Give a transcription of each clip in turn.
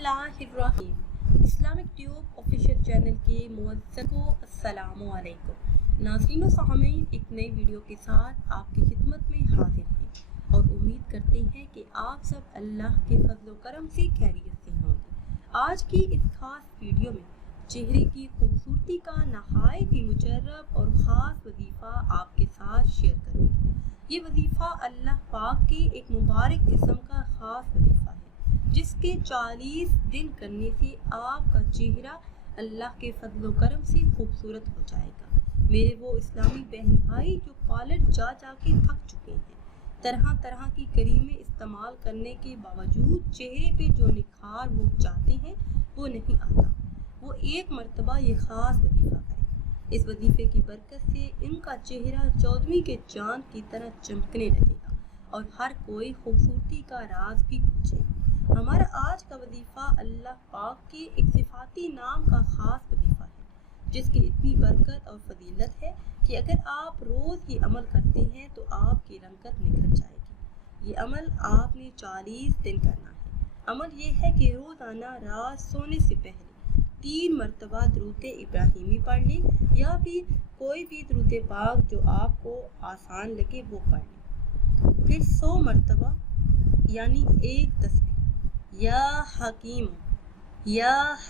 बिस्मिल्लाहिर्रहमानिर्रहीम। Islamic tube official channel के मुअज़्ज़ज़ो अस्सलामु अलैकुम। नाज़रीन व सामीन, एक नई वीडियो के साथ आपकी खिदमत में हाजिर हैं और उम्मीद करते हैं कि आप सब अल्लाह के फज़ल व करम से खैरियत से होंगे। आज की इस खास वीडियो में चेहरे की खूबसूरती का नहायत ही मुजर्रब और ख़ास वजीफ़ा आपके साथ शेयर करूँगी। ये वजीफ़ा अल्लाह पाक के एक मुबारक इस्म का ख़ास वजीफ़ा है जिसके 40 दिन करने से आपका चेहरा अल्लाह के फज़ल व करम से खूबसूरत हो जाएगा। मेरे वो इस्लामी बहन भाई जो पार्लर जा के थक चुके हैं, तरह तरह की क्रीमें इस्तेमाल करने के बावजूद चेहरे पे जो निखार वो चाहते हैं वो नहीं आता, वो एक मर्तबा ये ख़ास वजीफ़ा करें। इस वजीफ़े की बरकत से इनका चेहरा 14वीं के चाँद की तरह चमकने लगेगा और हर कोई खूबसूरती का राज भी पूछेगा। हमारा आज का वजीफ़ा अल्लाह पाक के एक सिफाती नाम का ख़ास वजीफ़ा है जिसकी इतनी बरकत और फजीलत है कि अगर आप रोज़ ये अमल करते हैं तो आपकी रंगत निखर जाएगी। ये अमल आपने 40 दिन करना है। अमल ये है कि रोज़ाना रात सोने से पहले 3 मरतबा दरूद इब्राहिमी पढ़ लें या फिर कोई भी दरूद पाक जो आपको आसान लगे वो पढ़ लें। फिर 100 मरतबा यानी एक तस्बीह या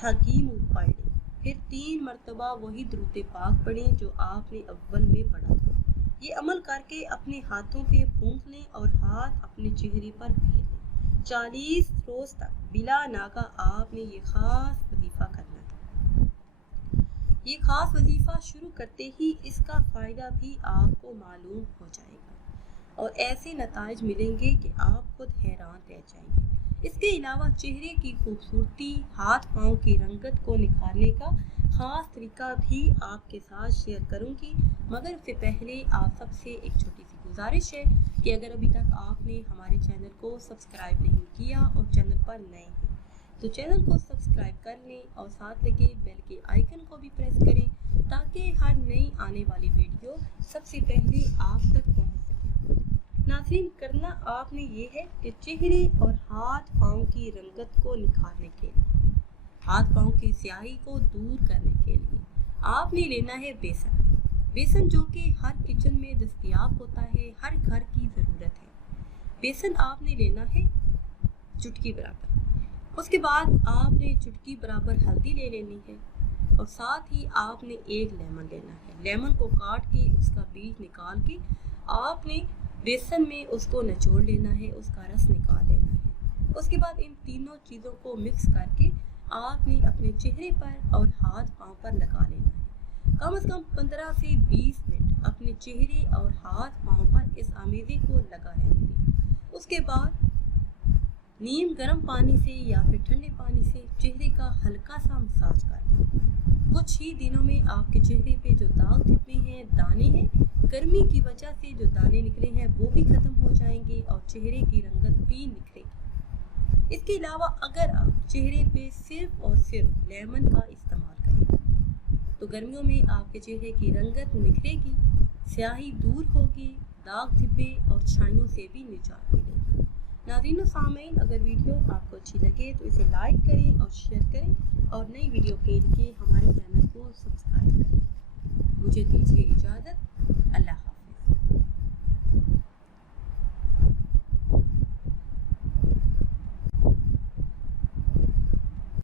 हकीम पढ़ लें। फिर 3 मरतबा वही दरूद पाक पढ़ें जो आपने अव्वल में पढ़ा था। ये अमल करके अपने हाथों पे फूंक लें और हाथ अपने चेहरे पर फेर लें। 40 रोज तक बिला नागा आपने ये खास वजीफा करना है। ये खास वजीफा शुरू करते ही इसका फ़ायदा भी आपको मालूम हो जाएगा और ऐसे नताइज मिलेंगे कि आप खुद हैरान रह जाएंगे। इसके अलावा चेहरे की खूबसूरती, हाथ पाँव की रंगत को निखारने का ख़ास तरीका भी आपके साथ शेयर करूंगी, मगर उससे पहले आप सबसे एक छोटी सी गुजारिश है कि अगर अभी तक आपने हमारे चैनल को सब्सक्राइब नहीं किया और चैनल पर नए हैं तो चैनल को सब्सक्राइब कर लें और साथ लगे बेल के आइकन को भी प्रेस करें ताकि हर नई आने वाली वीडियो सबसे पहले आप तक पहुँच सके। नाज़रीन, करना आपने ये है कि चेहरे और हाथ पाँव की रंगत को निखारने के लिए, हाथ पाँव की स्याही को दूर करने के लिए आपने लेना है बेसन जो कि हर किचन में दस्तयाब होता है, हर घर की ज़रूरत है। बेसन आपने लेना है चुटकी बराबर। उसके बाद आपने चुटकी बराबर हल्दी ले लेनी है और साथ ही आपने एक लेमन लेना है। लेमन को काट के उसका बीज निकाल के आपने बेसन में उसको निचोड़ लेना है, उसका रस निकाल लेना है। उसके बाद इन तीनों चीज़ों को मिक्स करके आपने अपने चेहरे पर और हाथ पाँव पर लगा लेना है। कम से कम 15 से 20 मिनट अपने चेहरे और हाथ पाँव पर इस आमेज़े को लगा रहने दें। उसके बाद नीम गर्म पानी से या फिर ठंडे पानी से चेहरे का हल्का सा मसाज कर लें। कुछ ही दिनों में आपके चेहरे पे जो दाग धब्बे हैं, दाने हैं, गर्मी की वजह से जो दाने निकले हैं वो भी ख़त्म हो जाएंगे और चेहरे की रंगत भी निखरेगी। इसके अलावा अगर आप चेहरे पे सिर्फ और सिर्फ लेमन का इस्तेमाल करें तो गर्मियों में आपके चेहरे की रंगत निखरेगी, स्याही दूर होगी, दाग धब्बे और छाइयों से भी निजात मिलेगी। नाज़रीन व सामीन, अगर वीडियो आपको अच्छी लगे तो इसे लाइक करें और शेयर करें और नई वीडियो के लिए हमारे चैनल को सब्सक्राइब करें। मुझे दीजिए इजाज़त। अल्लाह।